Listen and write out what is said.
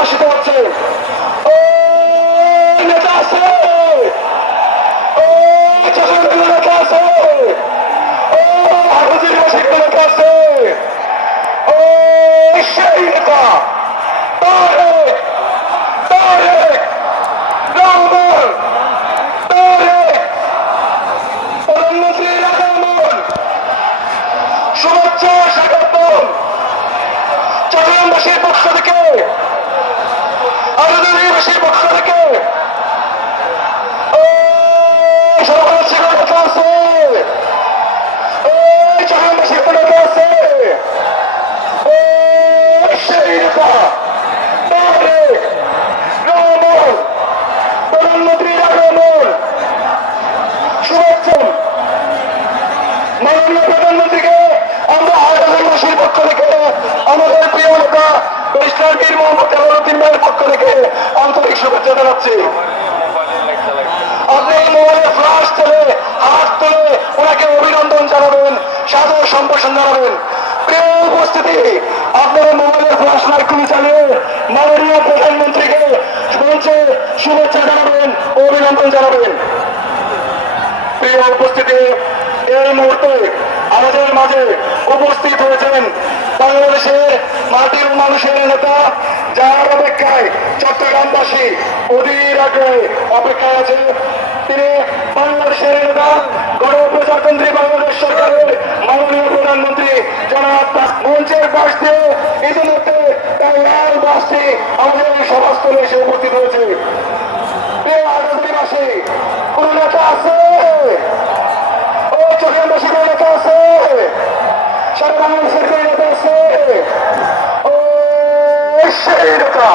আসিতে হচ্ছে। ও নেতা আছে, ও চট্টগ্রামের নেতা আছে, ও হাফিজের বাসীর নেতা আছে, ও সেই নেতা তারেক তারেক রহমান, তারেক প্রধানমন্ত্রী রহমান, শুভেচ্ছা স্বাগতম চট্টগ্রামবাসীর পক্ষ থেকে, আরোবাসীর পক্ষ থেকে। সকল ছিল নেতা আছে, চট্টগ্রামবাসীর নেতা আছে, সেই নেতা তারেক রহমান, প্রধানমন্ত্রী রহমান, শুভেচ্ছা। মাননীয় প্রধানমন্ত্রীকে আমরা আরোবাসীর পক্ষ থেকে, আমাদের প্রিয় নেতা ব্যারিস্টার মীর মোহাম্মদ জালালউদ্দিন ভাইয়ের পক্ষ থেকে আন্তরিক শুভেচ্ছা জানাচ্ছি। আপনি মোবাইলে ফ্লাশ তুলে হাত তুলে ওনাকে অভিনন্দন জানাবেন, সাদর সম্ভাষণ জানাবেন। প্রিয় উপস্থিতি, আপনারা মোবাইলের ফ্লাশ লাইট খুলে চালিয়ে মাননীয় প্রধানমন্ত্রীকে মঞ্চে শুভেচ্ছা জানাবেন, অভিনন্দন জানাবেন। প্রিয় উপস্থিতি, এই মুহূর্তে আমাদের মাঝে উপস্থিত হয়েছেন বাংলাদেশের মাটির মানুষের নেতা, যার অপেক্ষায় চট্টগ্রামবাসী অধীর আগ্রহে অপেক্ষায় আছে। তিনি বাংলাদেশের নেতা, গণপ্রজাতন্ত্রী বাংলাদেশ সরকারের মাননীয় প্রধানমন্ত্রী জনাব। মঞ্চের পাশ দিয়ে ইতিমধ্যে তার লাল বাসটি আমাদের এই সভাস্থলে এসে উপস্থিত হয়েছে। প্রিয় আগামীবাসী, কোন নেতা আছে? ও চট্টগ্রামবাসীর নেতা আছে, সারা বাংলাদেশের নেতা আছে, ও সেই নেতা